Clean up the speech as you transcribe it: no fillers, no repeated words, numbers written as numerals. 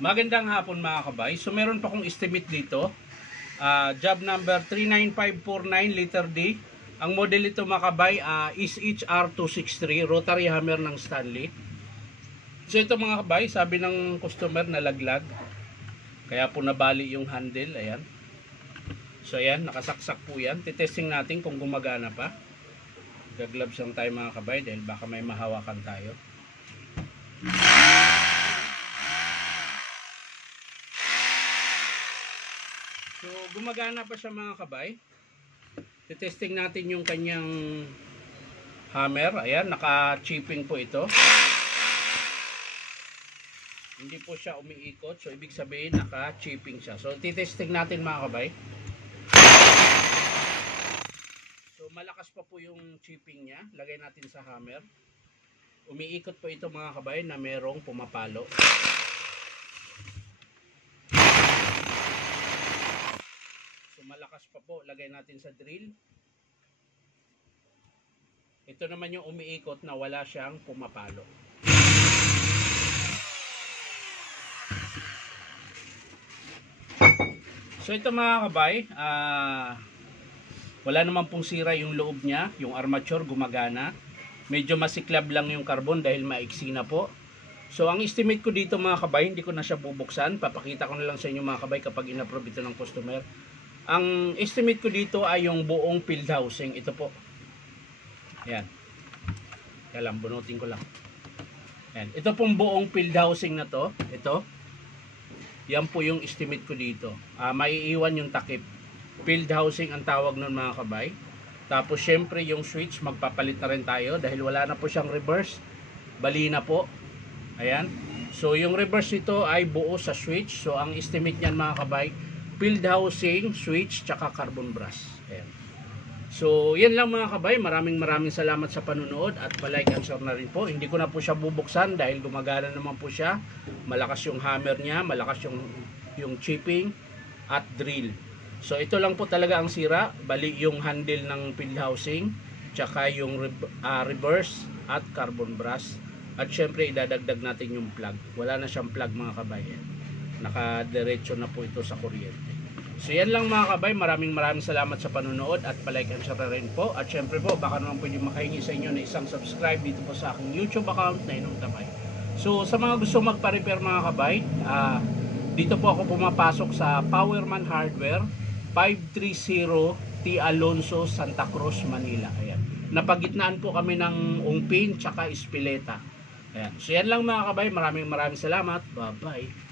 Magandang hapon mga kabay. So meron pa akong estimate dito. Job number 39549 letter D. Ang model ito mga kabay is HR263 rotary hammer ng Stanley. So ito mga kabay, sabi ng customer na laglag. Kaya po nabali yung handle. Ayan. So ayan, nakasaksak po yan. Titesting natin kung gumagana pa. Gagloves lang tayo mga kabay dahil baka may mahawakan tayo. So gumagana pa siya mga kabay. Titesting natin yung kanyang hammer. Ayan, naka-chipping po ito. Hindi po siya umiikot. So ibig sabihin naka-chipping siya. So titesting natin mga kabay. So malakas pa po yung chipping niya. Lagay natin sa hammer. Umiikot po ito mga kabay na merong pumapalo. So malakas pa po. Lagay natin sa drill. Ito naman yung umiikot na wala siyang pumapalo. So ito mga kabay, wala naman pong sira yung loob niya, yung armature gumagana. Medyo masiklab lang yung carbon dahil maiksi na po. So ang estimate ko dito mga kabay, hindi ko na siya bubuksan. Papakita ko na lang sa inyo mga kabay kapag in-approve ito ng customer. Ang estimate ko dito ay yung buong field housing. Ito po. Ayan. Kaya lang, bunutin ko lang. Ayan. Ito pong buong field housing na to. Ito. Yan po yung estimate ko dito. Maiiwan yung takip. Field housing ang tawag nun mga kabay. Tapos syempre yung switch magpapalit na rin tayo dahil wala na po siyang reverse. Bali na po. Ayan. So yung reverse ito ay buo sa switch. So ang estimate niyan mga kabay, field housing, switch, tsaka carbon brush. Ayan. So yan lang mga kabay. Maraming salamat sa panunood at palike and share na rin po. Hindi ko na po siya bubuksan dahil gumagana naman po siya. Malakas yung hammer niya, malakas yung chipping at drill. So ito lang po talaga ang sira. Bali yung handle ng field housing, tsaka yung reverse at carbon brush. At syempre idadagdag natin yung plug. Wala na siyang plug mga kabay. Nakadiretso na po ito sa kuryente. So yan lang mga kabay, maraming salamat sa panunood at palike and share rin po. At syempre po, baka naman pwede makahingi sa inyo na isang subscribe dito po sa aking YouTube account na Inong Tamay. So sa mga gusto magpa-repair mga kabay, dito po ako pumapasok sa Powerman Hardware, 530 T. Alonso, Santa Cruz, Manila. Ayan. Napagitnaan po kami ng Ungpin tsaka Espileta. Ayan. So yan lang mga kabay, maraming salamat. Bye-bye.